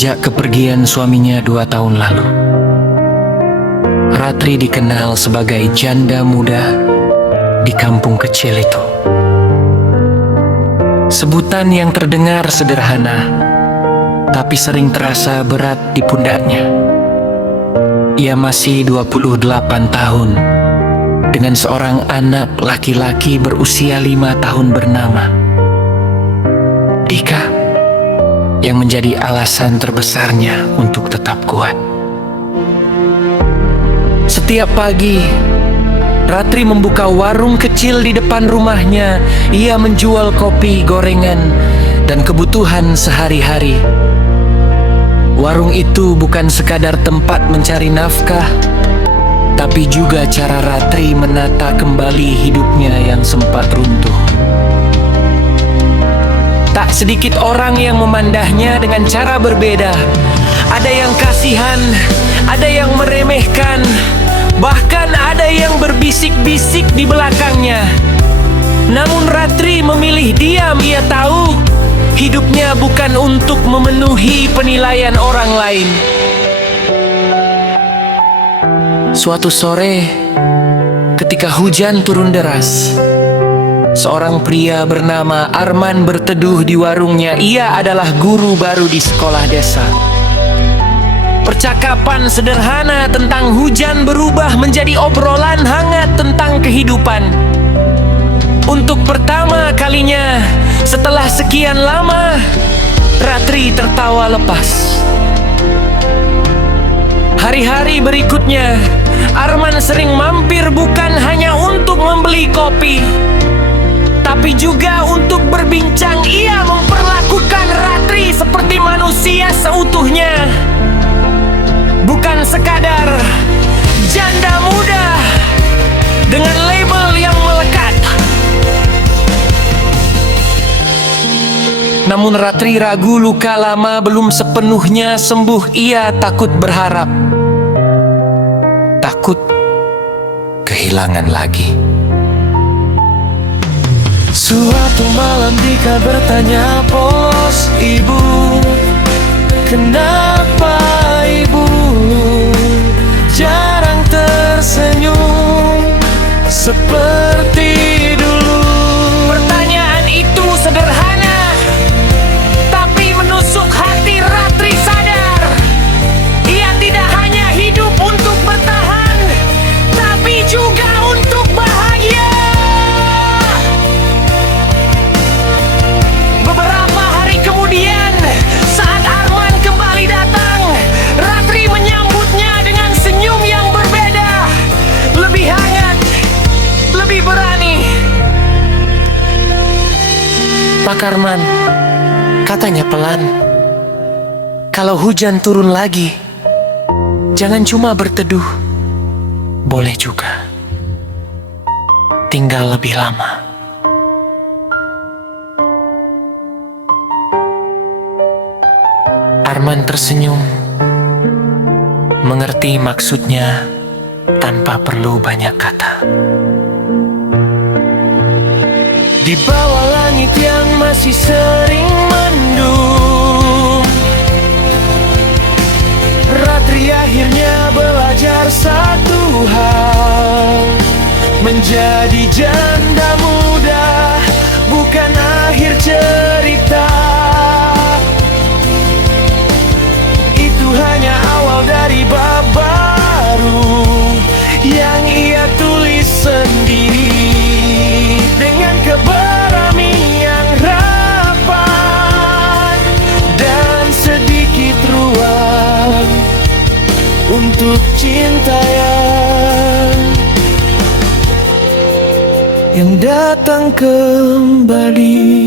Sejak kepergian suaminya 2 tahun lalu, Ratri dikenal sebagai janda muda di kampung kecil itu. Sebutan yang terdengar sederhana, tapi sering terasa berat di pundaknya. Ia masih 28 tahun, dengan seorang anak laki-laki berusia 5 tahun bernama Dika, yang menjadi alasan terbesarnya untuk tetap kuat. Setiap pagi, Ratri membuka warung kecil di depan rumahnya. Ia menjual kopi, gorengan, dan kebutuhan sehari-hari. Warung itu bukan sekadar tempat mencari nafkah, tapi juga cara Ratri menata kembali hidupnya yang sempat runtuh. Tak sedikit orang yang memandangnya dengan cara berbeda. Ada yang kasihan, ada yang meremehkan, bahkan ada yang berbisik-bisik di belakangnya. Namun Ratri memilih diam. Ia tahu hidupnya bukan untuk memenuhi penilaian orang lain. Suatu sore, ketika hujan turun deras, seorang pria bernama Arman berteduh di warungnya. Ia adalah guru baru di sekolah desa. Percakapan sederhana tentang hujan berubah menjadi obrolan hangat tentang kehidupan. Untuk pertama kalinya setelah sekian lama, Ratri tertawa lepas. Hari-hari berikutnya, Arman sering mampir bukan hanya untuk membeli kopi, tapi juga untuk berbincang. Ia memperlakukan Ratri seperti manusia seutuhnya, bukan sekadar janda muda dengan label yang melekat. Namun Ratri ragu luka lama belum sepenuhnya sembuh. Ia takut berharap, takut kehilangan lagi. Suatu malam Dika bertanya polos, "Ibu, kenapa ibu jarang tersenyum seperti dulu?" Pertanyaan itu sederhana, tapi menusuk hati. Ratri sadar, ia tidak hanya hidup untuk bertahan, tapi juga untuk bahagia. Beberapa hari kemudian, saat Arman kembali datang, Ratri menyambutnya dengan senyum yang berbeda, lebih hangat, lebih berani. "Pak Arman," katanya pelan, "kalau hujan turun lagi, jangan cuma berteduh, boleh juga tinggal lebih lama." Arman tersenyum, mengerti maksudnya tanpa perlu banyak kata. Di bawah langit yang masih sering mendung, Ratri akhirnya belajar satu hal: menjadi janda muda bukan akhir cerita. Itu hanya awal dari bab baru yang ia tulis sendiri, dengan keberanian rapat dan sedikit ruang untuk cinta yang datang kembali.